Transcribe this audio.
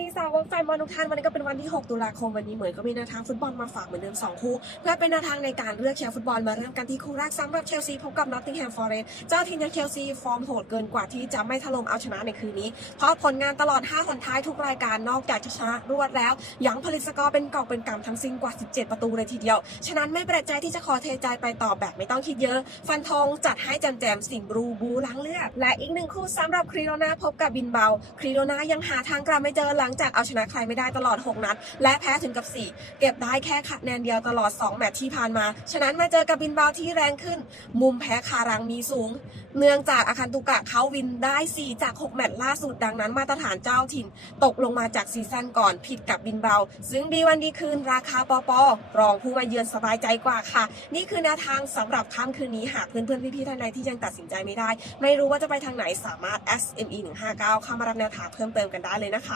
ดีสาวกแฟนบอลทุกท่านวันนี้ก็เป็นวันที่ 6 ตุลาคมวันนี้เหมือนก็มีแนวทางฟุตบอลมาฝากเหมือนเดิม 2 คู่ เพื่อเป็นแนวทางในการเลือกเชียร์ฟุตบอลมาเริ่มกันที่คู่แรกสำหรับเชลซีพบกับนอตติงแฮมฟอร์เรสต์เจ้าทีมจากเชลซีฟอร์มโหดเกินกว่าที่จะไม่ถล่มเอาชนะในคืนนี้ เพราะผลงานตลอด 5 คนท้ายทุกรายการนอกจากจะชนะรวดแล้ว ยังผลิตสกอร์เป็นกอบเป็นกำทั้งสิ้นกว่า 17 ประตูเลยทีเดียว ฉะนั้นไม่แปลกใจที่จะขอเทใจไปต่อแบบไม่ต้องคิดเยอะ ฟันธงจัดให้แจมแจมสิงบลูบูล้างเลือดและอีกหนึ่งคู่สำหรับครีโรนาพบกับบินเบาครีโรนายังหาทางกลับไม่เจอหลังจากเอาชนะใครไม่ได้ตลอด 6 นัด และแพ้ถึงกับ 4 เก็บได้แค่คะแนนเดียวตลอด 2 แมตช์ที่ผ่านมา ฉะนั้นมาเจอกับบินเบาที่แรงขึ้น มุมแพ้คารังมีสูง เนื่องจากอาคันตุกะเขาวินได้ 4 จาก 6 แมตช์ล่าสุดดังนั้นมาตรฐานเจ้าถิ่น ตกลงมาจากซีซั่นก่อนผิดกับบินเบา ซึ่งดีวันดีคืนราคาปอปอรองผู้มาเยือนสบายใจกว่าค่ะ นี่คือแนวทางสำหรับค่ำคืนนี้หากเพื่อนๆพี่ๆท่านใดที่ยังตัดสินใจไม่ได้ ไม่รู้ว่าจะไปทางไหนสามารถ SME 159เข้ามารับแนวทางเพิ่มเติมกันได้เลยนะคะ